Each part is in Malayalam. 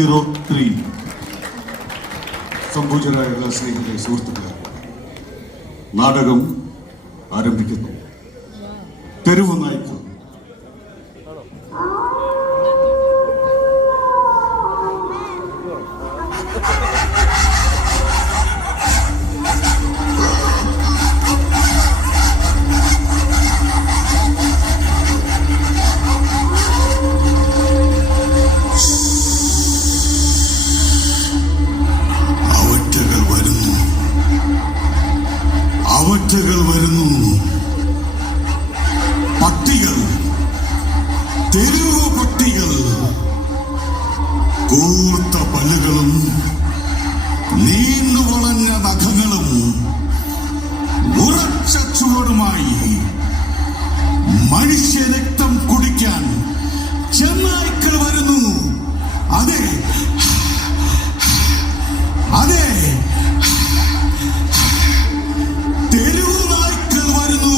03 സംഭൂജരായ സ്നേഹിതരെ സുഹൃത്തുക്കളെ, നാടകം ആരംഭിക്കുന്നു. തെരുവ് നായ്ക്കൾ. അവറ്റകൾ വരുന്നു, പട്ടികൾ, തെരുവ് പട്ടികൾ, കൂർത്ത പല്ലുകളും നീണ്ടു വളഞ്ഞ നഖങ്ങളും ഉറച്ച ചുവടുമായി മനുഷ്യരക്തം കുടിക്കാൻ ചെന്നായ്ക്കൾ വരുന്നു. അതെ അതെ, തെരുവ് നായ്ക്കൾ വരുന്നു.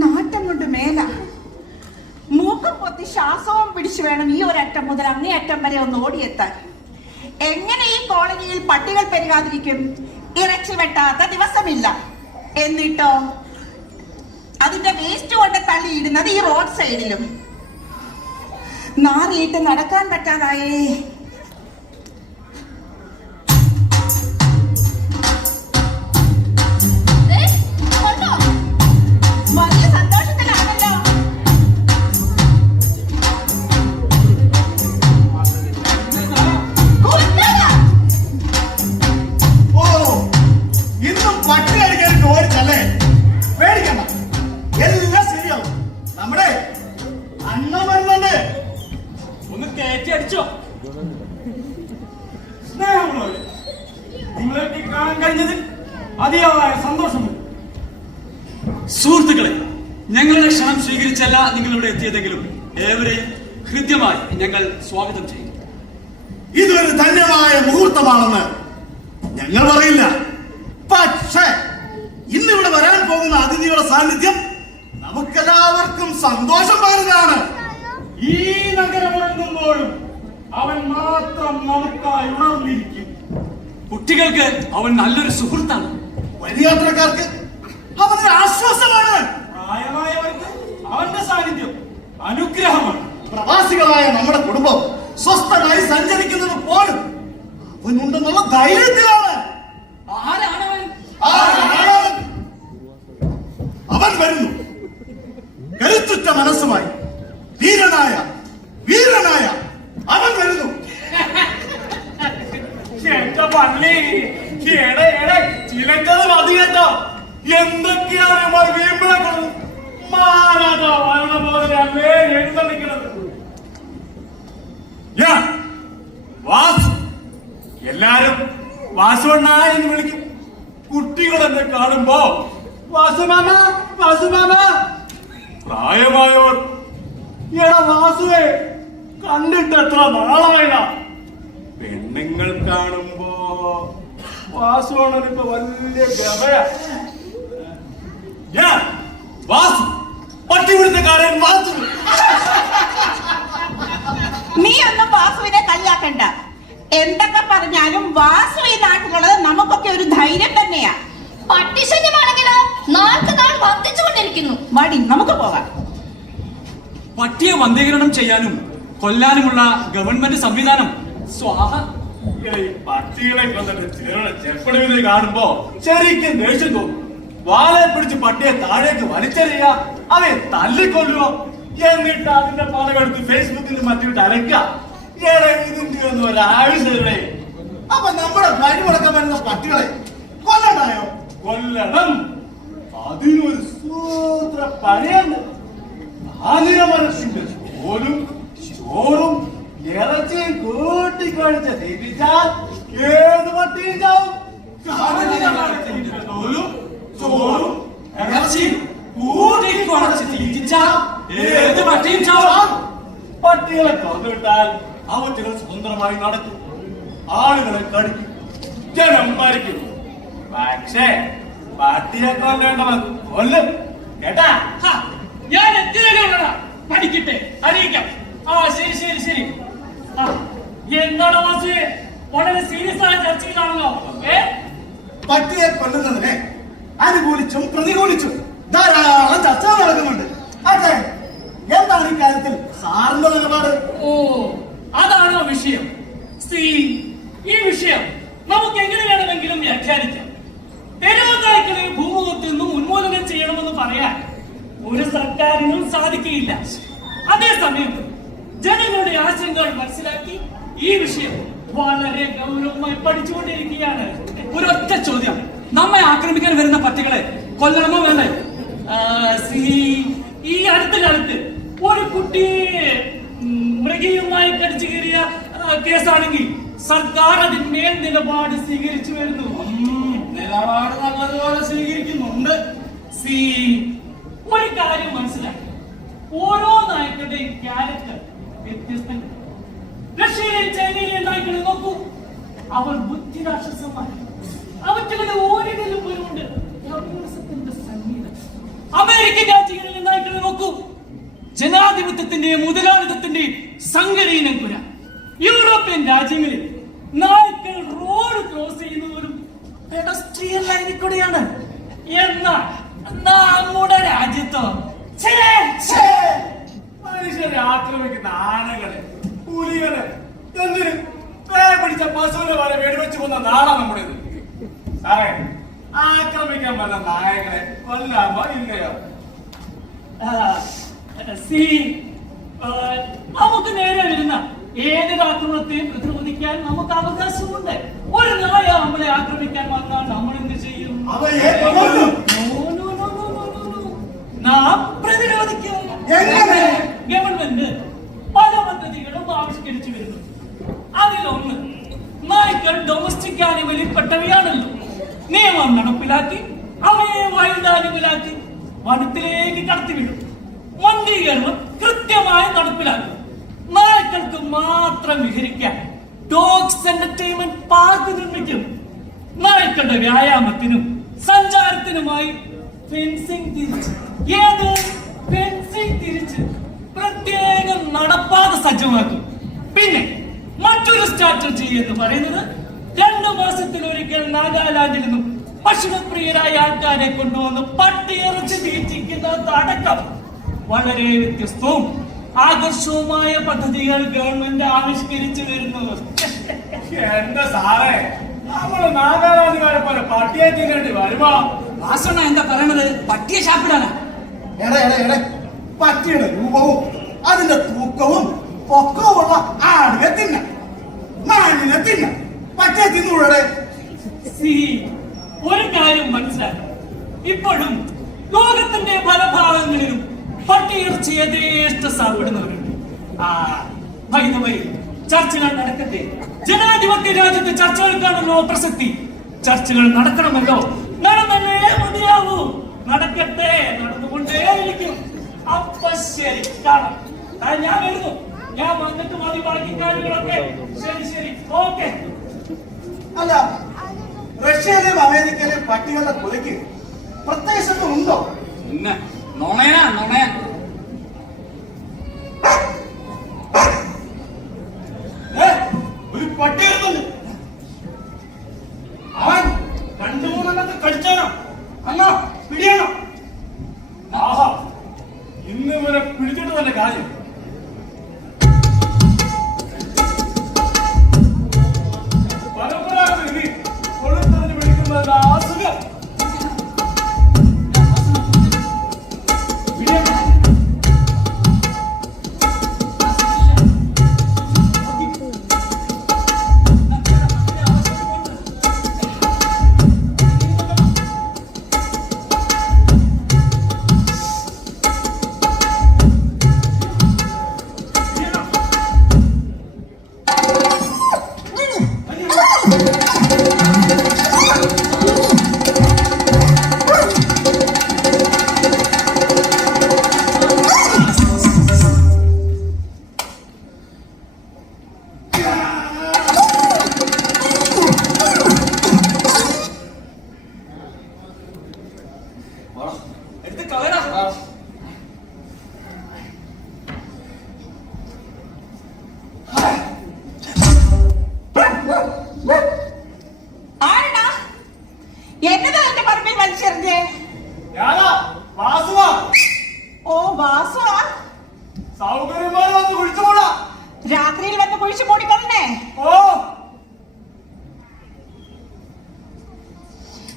നാട്ടം കൊണ്ട് മേല മൂക്കം പൊത്തി ശ്വാസവും പിടിച്ചു വേണം ഈ ഒരറ്റം മുതൽ അങ്ങേയറ്റം വരെ ഒന്ന് ഓടിയെത്താൻ. എങ്ങനെ ഈ കോളനിയിൽ പട്ടികൾ പെരുകാതിരിക്കും? ഇറച്ചി വെട്ടാത്ത ദിവസമില്ല. എന്നിട്ടോ അതിന്റെ വേസ്റ്റ് കൊണ്ട് തള്ളിയിടുന്നത് ഈ റോഡ് സൈഡിലും. നാറിയിട്ട് നടക്കാൻ പറ്റാതായേ. അതിയായ സന്തോഷമുണ്ട്. സുഹൃത്തുക്കളെ, ഞങ്ങളുടെ ക്ഷണം സ്വീകരിച്ചല്ല നിങ്ങൾ ഇവിടെ എത്തിയതെങ്കിലും ഏവരെയും ഹൃദ്യമായി ഞങ്ങൾ സ്വാഗതം ചെയ്യും. ഇതൊരു ധന്യമായ മുഹൂർത്തമാണെന്ന് ഞങ്ങൾ പറയില്ല. പക്ഷേ ഇന്നിവിടെ വരാൻ പോകുന്ന അതിഥിയുടെ സാന്നിധ്യം നമുക്കെല്ലാവർക്കും സന്തോഷം പകരുന്നതാണ്. ഈ നഗരം ഉറങ്ങുമ്പോഴും അവൻ മാത്രം നമുക്കായി ഉണർന്നിരിക്കും. കുട്ടികൾക്ക് അവൻ നല്ലൊരു സുഹൃത്താണ്. വലിയ യാത്രക്കാർക്ക് അവനൊരു ആശ്വാസമാണ്. പ്രായമായവർക്ക് അവന്റെ സാന്നിധ്യം അനുഗ്രഹമാണ്. പ്രവാസികളായ നമ്മുടെ കുടുംബം സ്വസ്ഥമായി സഞ്ചരിക്കുന്നത് പോലും അവനുണ്ടെന്നുള്ള ധൈര്യത്തിലാണ്. അവൻ വരുന്നു കരുത്തുറ്റ മനസ്സുമായി. വീരനായ അവൻ വരുന്നു. എന്റെ പള്ളി ചിലക്കത് മതി കേട്ടോ. എന്തൊക്കെയാണ് വീമ്പിളക്കുന്നത്. മാറാതോ വരണ പോലെ അല്ലേ എഴുന്നള്ളിക്കുന്നത്. വാസു, എല്ലാരും വാസുവണ്ണായി എന്ന് വിളിക്കും. കുട്ടികൾ എന്നെ കാണുമ്പോ വാസുമാമ വാസുമാമ. പ്രായമായവർ എടാ വാസുവേ കണ്ടിട്ട് എത്ര നാളായതാ. പെണ്ണുങ്ങൾ കാണുമ്പോ വാസുവാണിപ്പോ വലിയ ഗമയാ. വാസു പട്ടിപിടുത്തക്കാരൻ വാസു. നീ ഒന്നും വാസുവിനെ കളിയാക്കണ്ട. എന്തൊക്കെ പറഞ്ഞാലും വാസു ഈ നാട്ടിലുള്ളത് നമുക്കൊക്കെ ഒരു ധൈര്യം തന്നെയാ. പട്ടിശല്യമാണെങ്കിലോ നാൾക്ക് നാൾ വർദ്ധിച്ചുകൊണ്ടിരിക്കുന്നു. വടി നമുക്ക് പോകാം. പട്ടിയെ വന്ധീകരണം ചെയ്യാനും കൊല്ലാനുമുള്ള ഗവൺമെന്റ് സംവിധാനം സ്വാഹ. പട്ടികളെ ചെറുപ്പടി കാണുമ്പോ ശരിക്കും ദേഷ്യം തോന്നും. വാലെ പിടിച്ച് പട്ടിയെ താഴേക്ക് വലിച്ചെറിയുക, അവയെ തല്ലിക്കൊല്ലുക. എന്നിട്ട് അതിന്റെ പടമെടുത്ത് ഫേസ്ബുക്കിൽ മറ്റിട്ട് അലക്ക ഇതിന്റെ ഒന്നും ഒരാവശ്യമില്ലേ? അപ്പൊ നമ്മുടെ വഴി മുടക്കാൻ വരുന്ന പട്ടികളെ കൊല്ലണ്ടായോ? കൊല്ലണം. അതിനൊരു സൂത്ര പണിയുണ്ട്. ആലിയമരത്തിന്റെ ചോറും ഇറച്ചിയും കൂട്ടിക്കൊഴിച്ച തിരിച്ചാൽ ഏത് പട്ടിയും ചാവും. ചോറും ഇറച്ചിയും കൂട്ടിക്കൊഴിച്ച് തിരിച്ചാൽ ഏത് പട്ടിയും ചാവും. പട്ടികളെ കൊണ്ടുവിട്ടാൽ അവറ്റകൾ സ്വതന്ത്രമായി നടക്കും, ആളുകളെ കടിക്കും, ജനം മരിക്കും. പക്ഷേ പട്ടിയെ കൊല്ലേണ്ടവൻ കൊല്ലും. കേട്ടാ? ഞാൻ എത്തിയല്ലോടാ, പഠിക്കട്ടെ, അറിയിക്കാം. ആ ശരി ശരി ശരി. എന്താണ് വാസു, വളരെ സീരിയസ് ആയ ചർച്ചയിലാണല്ലോ. പട്ടിയെ കൊല്ലുന്നതിനെ അനുകൂലിച്ചും പ്രതികൂലിച്ചും ധാരാളം ചർച്ച നടക്കുന്നുണ്ട്. അതെ, എന്താണ് ഈ കാര്യത്തിൽ സാറിന്റെ നിലപാട്? ഓ, അതാണോ വിഷയം? ഈ വിഷയം നമുക്ക് എങ്ങനെ വേണമെങ്കിലും വ്യാഖ്യാനിക്കാം. തെരുവുനായ്ക്കളെ ഭൂമുഖത്തിൽ നിന്നും ഉന്മൂലനം ചെയ്യണമെന്ന് പറയാൻ ഒരു സർക്കാരിനും സാധിക്കുകയില്ല. അതേസമയം ജനങ്ങളുടെ ആശങ്കകൾ മനസ്സിലാക്കി ഈ വിഷയം വളരെ ഗൗരവമായി പഠിച്ചുകൊണ്ടിരിക്കുകയാണ്. ഒരൊറ്റ ചോദ്യം, നമ്മെ ആക്രമിക്കാൻ വരുന്ന പട്ടികളെ കൊല്ലണമോ വേണ്ടേ? ഈ അടുത്ത കാലത്ത് ഒരു കുട്ടിയെ മൃഗീയമായി കടിച്ചു കയറിയ കേസാണെങ്കിൽ സർക്കാർ അതിന്മേൽ നിലപാട് സ്വീകരിച്ചു വരുന്നു. നിലപാട് നല്ലതുപോലെ സ്വീകരിക്കുന്നുണ്ട്. ഒരു കാര്യം മനസ്സിലാക്കി, ഓരോ നായ്ക്കളുടെയും ക്യാരക്ടർ വ്യത്യസ്തമാണ്. റഷ്യയിലെയും ചൈനയിലെയും നായ്ക്കളെ നോക്കൂ, അവർ ബുദ്ധിരാക്ഷസന്മാർ. അവറ്റകളുടെ ഓരിലും പോലുമുണ്ട് സംഗീതം. അമേരിക്കൻ രാജ്യങ്ങളിലെ നായ്ക്കളെ നോക്കൂ, ജനാധിപത്യത്തിന്റെയും മുതലാളിത്തത്തിന്റെയും സങ്കരീനം കുര. യൂറോപ്യൻ രാജ്യങ്ങളിൽ നായ്ക്കൾ റോഡ് ക്രോസ് ചെയ്യുന്നവരും പെഡസ്ട്രിയൻ ലൈനിൽ കൂടെയാണ്. എന്നാൽ നമ്മുടെ രാജ്യത്തോ മനുഷ്യരെ ആക്രമിക്കുന്ന ആനകളെ, പുലികളെ, എന്തിന് പിടിച്ച പശുവിനെ വരെ വെടിവെച്ച് കൊന്ന നാടാ നമ്മുടേത്. സാറേ, ആക്രമിക്കാൻ വന്ന നായകളെ കൊല്ലാമോ ഇല്ലയോ? നമുക്ക് നേരെ വരുന്ന ഏതൊരു ആക്രമണത്തെയും പ്രതിരോധിക്കാൻ നമുക്ക് അവകാശമുണ്ട്. ഒരു നായ നമ്മളെ ആക്രമിക്കാൻ വന്നാൽ നമ്മൾ എന്ത് ചെയ്യും? നാം പ്രതിരോധിക്കും. ഗവൺമെന്റ് പല പദ്ധതികളും ആവിഷ്കരിച്ചു വരുന്നു. അതിലൊന്ന് നായ്ക്കൾ ഡൊമസ്റ്റിക് ആനിമലിൽ പെട്ടവയാണല്ലോ. നിയമം നടപ്പിലാക്കി അവയെ വൈൽഡ് ആനിമലാക്കി വനത്തിലേക്ക് കടത്തിവിടും. വന്ധീകരണം കൃത്യമായി നടപ്പിലാക്കും. നായ്ക്കൾക്ക് മാത്രം വിഹരിക്കാൻ ഡോഗ്സ് എന്റർടൈൻമെന്റ് പാർക്ക് നിർമ്മിക്കും. നായ്ക്കളുടെ വ്യായാമത്തിനും സഞ്ചാരത്തിനുമായി ഫെൻസിംഗ് തിരിച്ച് പ്രത്യേകം നടപ്പാത സജ്ജമാക്കും. പിന്നെ മറ്റൊരു സ്ട്രാറ്റജി എന്ന് പറയുന്നത് 2 മാസത്തിലൊരിക്കൽ നാഗാലാൻഡിൽ നിന്നും ഭക്ഷണപ്രിയരായ ആൾക്കാരെ കൊണ്ടുവന്ന് പട്ടിയിറച്ചി തീറ്റിക്കുന്നതടക്കം വളരെ വ്യത്യസ്തവും ആകർഷവുമായ പദ്ധതികൾ ഗവൺമെന്റ് ആവിഷ്കരിച്ചു വരുന്നു. എന്റെ സാറേ, നമ്മള് നാഗാലാൻഡുകാരെ പോലെ പട്ടിയെ തിന്നേണ്ടി വരുമോ? വാസണ എന്താ പറയണത്? പട്ടിയെ ശാപ്പിടാനാ? പട്ടിയുടെ രൂപവും അതിന്റെ തൂക്കവും പൊക്കവുമുള്ള ആടിനെ തിന്ന, മാനിനെ തിന്ന, പട്ടിയെ തിന്നൂടെ? ഒരു കാര്യം മനസ്സിലാക്കാം, ഇപ്പോഴും ലോകത്തിന്റെ പല ഭാഗങ്ങളിലും പട്ടിയിറച്ചി യഥേഷ്ട സാപ്പിടുന്നവരുണ്ട്. ചർച്ചകൾ നടക്കട്ടെ. ജനാധിപത്യ രാജ്യത്ത് ചർച്ചകൾക്കാണല്ലോ പ്രസക്തി. ചർച്ചകൾ നടക്കണമല്ലോ, നടന്നല്ലേ മതിയാവൂ. നടക്കട്ടെ, നടന്നുകൊണ്ടേയിരിക്കും. അപ്പൊ ശരി, കാണാം. ഞാൻ വരുന്നു. ഞാൻ വന്നിട്ട് മതി ബാക്കി കാര്യങ്ങളൊക്കെ. ശരി, ഓക്കെ. അല്ല, റഷ്യയിലെയും അമേരിക്കയിലെയും പട്ടികളുടെ കൊലയ്ക്ക് പ്രത്യേകത്വം ഉണ്ടോ? പിന്നെ നുണയാ. ഒരു പട്ടി വരുന്നുണ്ട്. അവൻ 2-3 കടിച്ചാലോ? അല്ല, പിടിയണോ? ആഹാ, ഇന്ന് വരെ പിടിച്ചിട്ട് തന്നെ കാര്യം. പരമ്പരാഗത രീതി കൊളുത്തതിന് പിടിക്കുന്നത് അസുഖം. വന്ന് കുഴിച്ചു മൂടാ. രാത്രിയിൽ വന്ന് കുഴിച്ചു മൂടിക്കൊള്ളണേ. ഓ,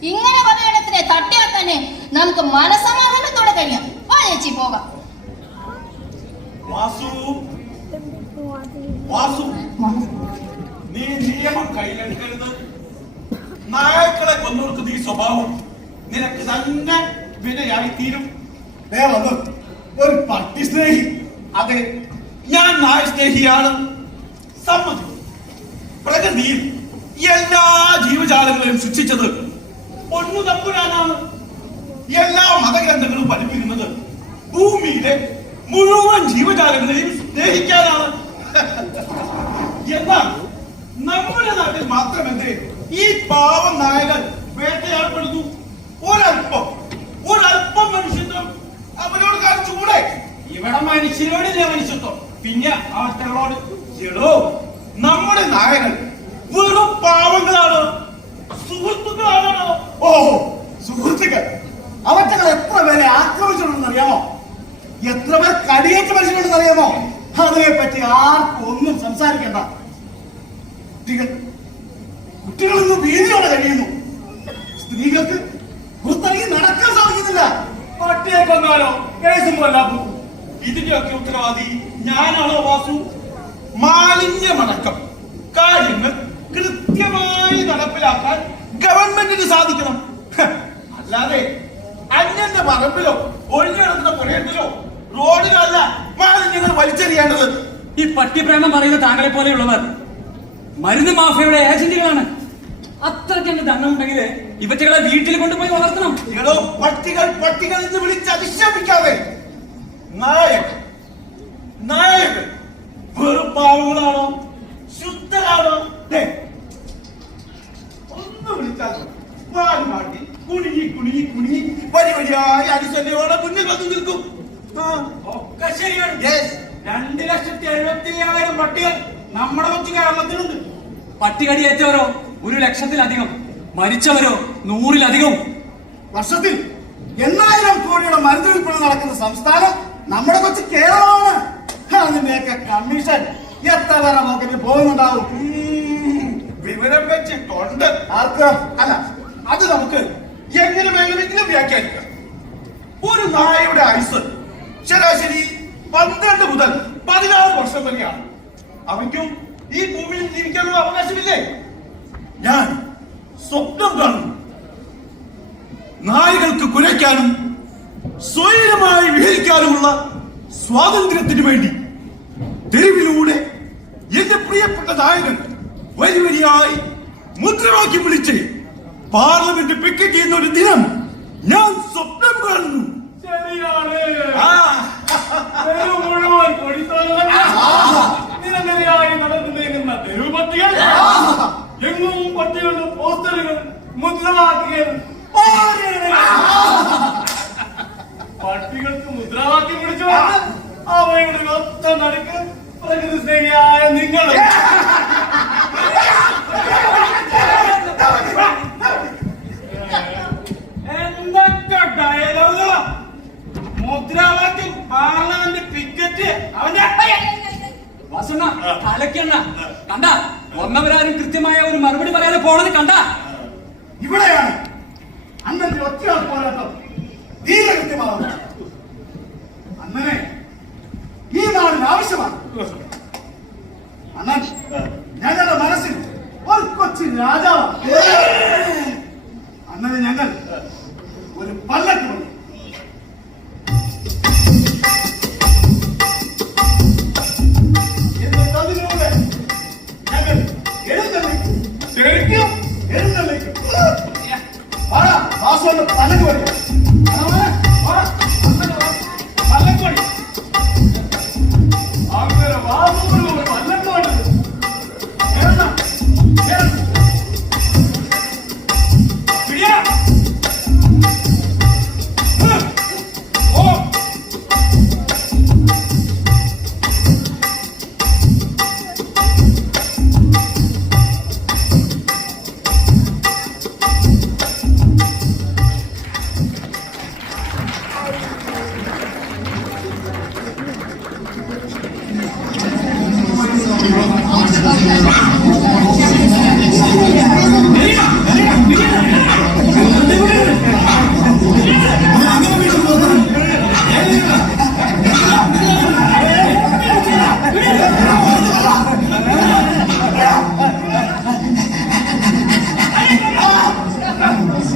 ഇങ്ങനെ പറയണത്തിനെ തട്ടിയാൽ തന്നെ നമുക്ക് മനസമാധാനത്തോടെ കഴിയാം. വാ ചേച്ചി പോകാം. വാസു, വാസു, നീ നിയമം കയ്യിലെടുക്കരുത്. നായക്കളെ കൊന്നൊടുക്കുന്ന ഈ സ്വഭാവം നിനക്ക് തന്നെ വിനയായി തീരും. ഒരു പട്ടി സ്നേഹി. അതെ, ഞാൻ നായ സ്നേഹിയാണ്. സമ്മതിക്കും. പ്രകൃതിയിൽ എല്ലാ ജീവജാലങ്ങളെയും സൃഷ്ടിച്ചത് പൊന്നു തമ്പുരാനാണ്. എല്ലാ മതഗ്രന്ഥങ്ങളും പഠിപ്പിക്കുന്നത് ഭൂമിയിലെ മുഴുവൻ ജീവജാലങ്ങളെയും സ്നേഹിക്കാനാണ്. എന്നാൽ നമ്മുടെ നാട്ടിൽ മാത്രമെന്തേ ഈ പാവം നായകൾ വേട്ടയാടപ്പെടുന്നു? ഒരല്പം മനുഷ്യത്വം അവരോട് കാണിച്ചുകൂടെ? ഇവിടെ മനുഷ്യരോടില്ല മനുഷ്യത്വം, പിന്നെ അവറ്റകളോട്. എടോ, നമ്മുടെ നായകൾ വെറും പാവങ്ങളാണ്, സുഹൃത്തുക്കളാണോ? ഓഹോ, സുഹൃത്തുക്കൾ. അവറ്റകൾ എത്ര പേരെ ആക്രമിച്ചിട്ടുണ്ടെന്ന് അറിയാമോ? എത്ര പേർ കടിയേറ്റ് മനുഷ്യരുണ്ടെന്ന് അറിയാമോ? അതിനെ പറ്റി ആർക്കും ഒന്നും സംസാരിക്കണ്ട. കുട്ടികൾ ഇന്ന് ഭീതിയോടെ കഴിയുന്നു. സ്ത്രീകൾക്ക് പുറത്തിറങ്ങി നടക്കാൻ സാധിക്കുന്നില്ല. പട്ടിയെ കൊന്നാലോ കേസും കൊല്ലാപ്പു. ഇതിന്റെയൊക്കെ ഉത്തരവാദി ഞാനാണോ വാസു? മാലിന്യമടക്കം കാര്യങ്ങൾ കൃത്യമായി നടപ്പിലാക്കാൻ ഗവൺമെന്റിന് സാധിക്കണം. അല്ലാതെ അന്യന്റെ പറമ്പിലോ ഒഴിഞ്ഞു കിടക്കുന്ന പുരയത്തിലോ റോഡിലല്ല മാലിന്യങ്ങൾ വലിച്ചെറിയേണ്ടത്. ഈ പട്ടിപ്രേമം പറയുന്ന താങ്കളെ പോലെയുള്ളവർ മരുന്ന് മാഫിയയുടെ ഏജന്റുകളാണ്. അത്രയ്ക്ക് ദണ്ണുണ്ടെങ്കിൽ ഇവറ്റകളെ വീട്ടിൽ കൊണ്ടുപോയി വളർത്തണം. ഏതോ പട്ടികൾ പട്ടികൾ എന്ന് വിളിച്ച് അധിക്ഷേപിക്കാതെ. നായകൻ നായകൻ വെറും പാവങ്ങളാണോ? ശുദ്ധരാണോ? ഒന്ന് വിളിച്ചാൽ പാല് മാറ്റി കുണുങ്ങി കുണുങ്ങി കുണുങ്ങി വരി വരിയായി അനുസരണയോടെ മുന്നിൽ വന്നു നിൽക്കും. ഒക്കെ ശരിയാണ്. 2,70,000 പട്ടികൾ നമ്മുടെ കൊച്ചു കേരളത്തിലുണ്ട്. പട്ടികടിയേറ്റവരോ 1,00,000-ലധികം, മരിച്ചവരോ 100-ലധികം. വർഷത്തിൽ 8,000 കോടിയുടെ മരുന്ന് വിൽപ്പന നടക്കുന്ന സംസ്ഥാനം നമ്മുടെ കൊച്ചു കേരളമാണ്. അതിന്റെയൊക്കെ കമ്മീഷൻ എത്ര പേരെ നോക്കി പോകുന്നുണ്ടാവും? വിവരം വെച്ചിട്ടുണ്ട്. ആർക്ക്? അല്ല, അത് നമുക്ക് എങ്ങനെ വേണമെങ്കിലും വ്യാഖ്യാനിക്കാം. ഒരു നായയുടെ ആയുസ് ശരാശരി 12 മുതൽ 16 വർഷം വരെയാണ്. അവയ്ക്കും ഈ ഭൂമിയിൽ ജീവിക്കാനുള്ള അവകാശമില്ലേ? ഞാൻ സ്വപ്നം കാണുന്നു. നായകൾക്ക് കുരയ്ക്കാനും സ്വൈരമായി വിഹരിക്കാനുമുള്ള സ്വാതന്ത്ര്യത്തിന് വേണ്ടി തെരുവിലൂടെ എന്റെ പ്രിയപ്പെട്ട നായകൻ വരി വരിയായി മുദ്രാവാക്യം വിളിച്ച് പാർലമെന്റ് പിക്കറ്റ് ചെയ്യുന്ന ഒരു ദിനം ഞാൻ സ്വപ്നം കാണുന്നു. ശരിയാണ്. മുഴുവൻ നിരനിരയായി നടന്നു നീങ്ങുന്ന തെരുവ് പട്ടികൾ, എങ്ങും പട്ടികളുടെ പോസ്റ്ററുകൾ, മുദ്രാവാക്യങ്ങൾ. പട്ടികൾക്ക് മുദ്രാവാക്യം വിളിച്ചു അവയുടെ ഒത്ത നടുക്ക് പ്രകൃതി സ്നേഹിയായ നിങ്ങൾ. എന്തൊക്കെ ഡയലോഗുകളാ! മുദ്രാവാക്യം, പാർലമെന്റ്, പിക്കറ്റ്. അവന്റെ വാസണ്ണ തലയ്ക്കെണ്ണ കണ്ട വന്നവരാരും കൃത്യമായ ഒരു മറുപടി പറയാതെ പോണത് കണ്ട. ഇവിടെയാണ് അന്നത്തെ ഒറ്റയാൾ പോരാട്ടം തീരെ കൃത്യമാവുന്നത്. അന്നനെ ഈ നാടിന് ആവശ്യമാണ്. അണ്ണൻ ഞങ്ങളുടെ മനസ്സിൽ ഒരു കൊച്ചു രാജാവാണ്. അന്നനെ ഞങ്ങൾ ഒരു പല്ലക്ക് മതി. എന്നിട്ട് അതിലൂടെ ഞങ്ങൾ എഴുന്നള്ളിക്കും. ശരിക്കും എഴുന്നള്ളിക്കും. വാസുവിന്റെ പല്ലക്ക് വരും. പല്ലക്കോടി അങ്ങനെ വാസുവിന് പല്ലക്കോടി.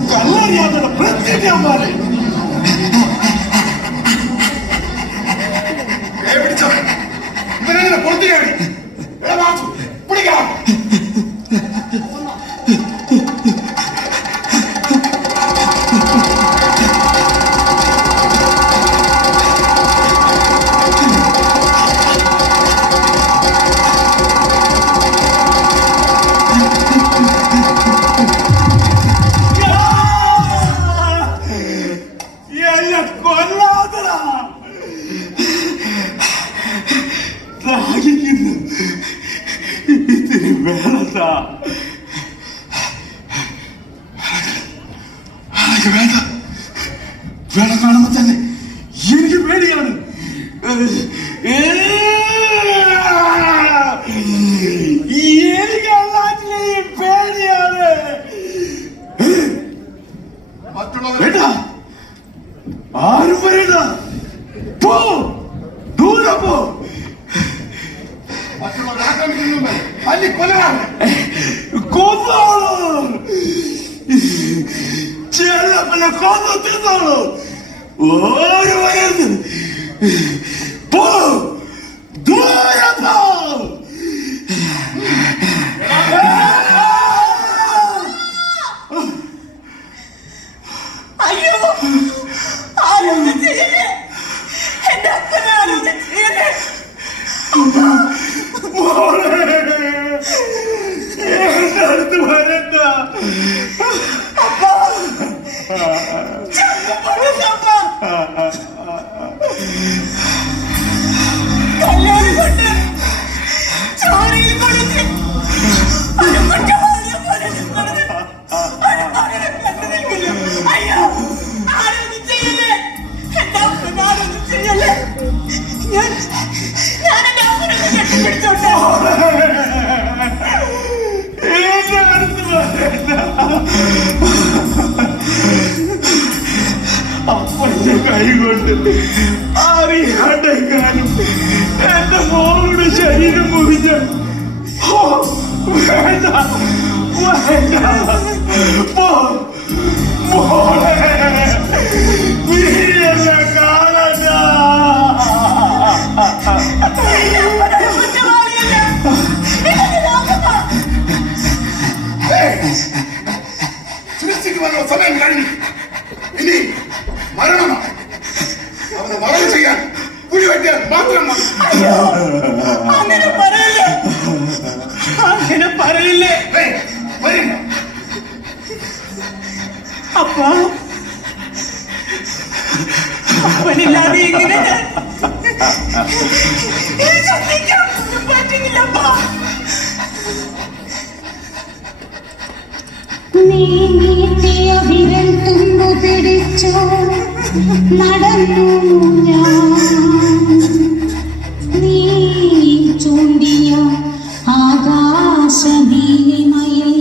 കള്ളറിയാതെ പ്രത്യേകമാരെ പിടിച്ചോ ഇവനെങ്ങനെ പൊറുത്തിയാണ് പിടിക്കാം ഇതിന് വേണത്താ വേണ്ട വേണം കാണുമ്പോ തന്നെ എനിക്ക് പേടിയാണ് എനിക്ക് എല്ലാറ്റിനെയും പേടിയാണ് വേണ്ട ആരും വരേണ്ട പോ ദൂരെ പോ കൊന്നോളൂ ചെല്ലപ്പനെ കൊന്നു തിന്നോളൂ ഒരു വയസ്സ് പോ ദൂരെ പോ അയ്യോ ആരൊന്നും ചെയ്യല്ലേ എന്റെ അപ്പനെ ആരൊന്നും ചെയ്യല്ലേ അടുത്ത് വരണ്ട കല്യാണം കൊണ്ട് ചോരയിൽ പൊളിച്ച് അയ്യോ ആരൊന്നും ചെയ്യല്ലേ എന്റെ അപ്പൻ ആരൊന്നും ചെയ്യല്ലേ ഞാൻ എന്റെ അപ്പനൊക്കെ കെട്ടിപ്പിടിച്ചോട്ടെ അപ്പന്റെ കൈകൊണ്ട് അറിയാണ്ടെങ്ങാനും എന്റെ മോളുടെ ശരീരം മുറിഞ്ഞ വേണ്ട മോളെ നീയല്ല കാണണ്ട സൃഷ്ടിക്കുവാനുള്ള സമയം കഴിഞ്ഞു ഇനി മരണമോ അവന് മറവ് ചെയ്യാൻ കുഴി വെട്ടിയാൽ മാത്രം മതി അങ്ങനെ പറയില്ലേ അങ്ങനെ പറയില്ലേ വരില്ല അപ്പ അപ്പനില്ലാതെ ഇങ്ങനെ പറ്റില്ലപ്പ നീ നീട്ടിയ വിരൽ തുമ്പു പിടിച്ചു നടന്നു ഞാൻ നീ ചൂണ്ടിയ ആകാശനീലിമയിൽ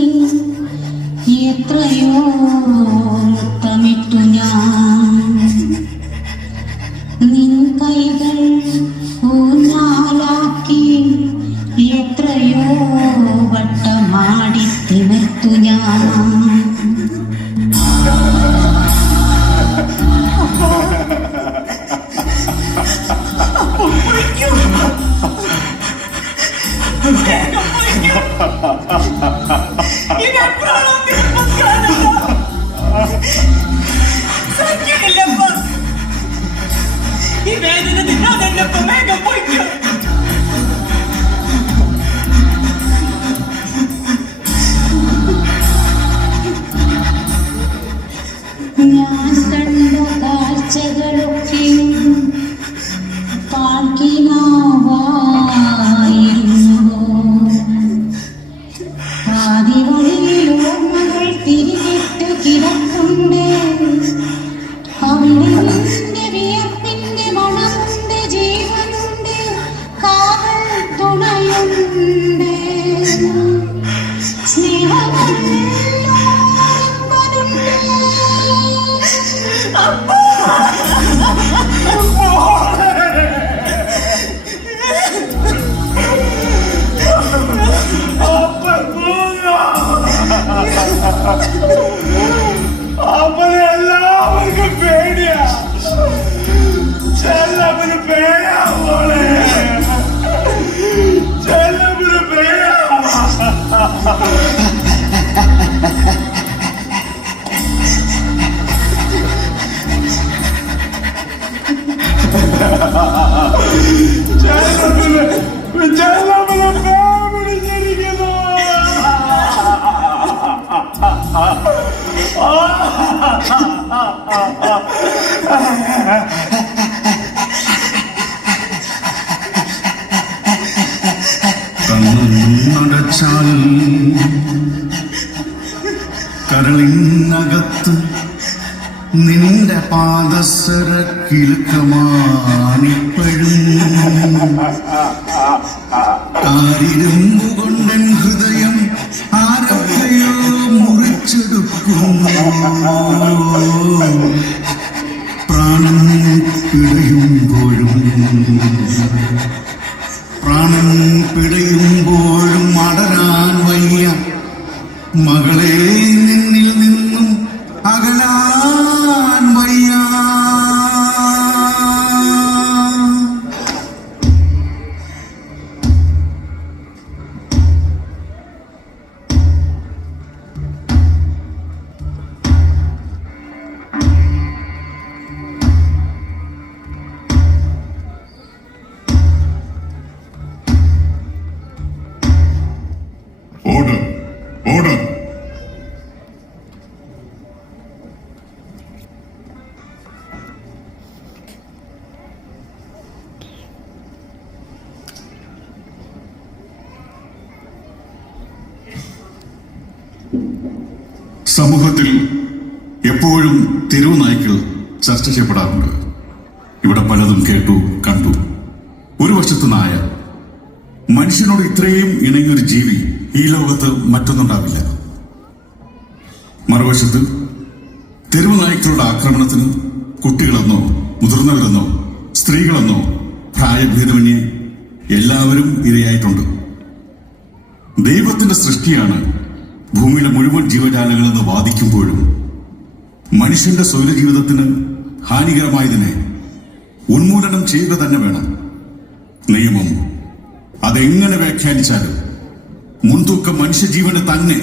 എത്രയോ മുത്തമിട്ടു ഞാൻ നിൻ കൈകൾ ഊഞ്ഞാലാക്കി എത്രയോ വട്ടമാടി തിമിർത്തു ഞാൻ ഈ വേദന തിന്നാതെ വേഗം പോയിക്കോ ഞാൻ കണ്ട കാഴ്ചകളൊക്കെയും പാട്ടിനാവായിരുന്നു നടച്ചാൽ കരളിനകത്ത് നിന്റെ പാദസര കിലുക്കമാണിപ്പഴും കാരിരുമ്പുകൊണ്ടൻ ഹൃദയം ആരൊക്കെയോ മുറിച്ചെടുക്കുന്നു പ്രാണൻ പിടയുമ്പോഴും അടരാൻ വയ്യ മകളെ നിന്നിൽ നിന്നും അകലാൻ വയ്യ. Order order. സമൂഹത്തിൽ എപ്പോഴും തെരുവ് നായ്ക്കൾ ചർച്ച ചെയ്യപ്പെടാറുണ്ട്. ഇവിടെ പലതും കേട്ടു കണ്ടു. ഒരു വശത്ത് നായ, മനുഷ്യനോട് ഇത്രയും ഇണങ്ങിയൊരു ജീവി ഈ ലോകത്ത് മറ്റൊന്നുണ്ടാവില്ല. മറുവശത്ത് തെരുവ് നായ്ക്കളുടെ ആക്രമണത്തിന് കുട്ടികളെന്നോ മുതിർന്നവരെന്നോ സ്ത്രീകളെന്നോ പ്രായഭേദമന്യേ എല്ലാവരും ഇരയായിട്ടുണ്ട്. ദൈവത്തിന്റെ സൃഷ്ടിയാണ് ഭൂമിയിലെ മുഴുവൻ ജീവജാലങ്ങളെന്ന് വാദിക്കുമ്പോഴും മനുഷ്യന്റെ സ്വൈര ജീവിതത്തിന് ഹാനികരമായതിനെ ഉന്മൂലനം ചെയ്യുക തന്നെ വേണം. നിയമം അതെങ്ങനെ വ്യാഖ്യാനിച്ചാലും മുൻതൂക്കം മനുഷ്യജീവന് തന്നെ.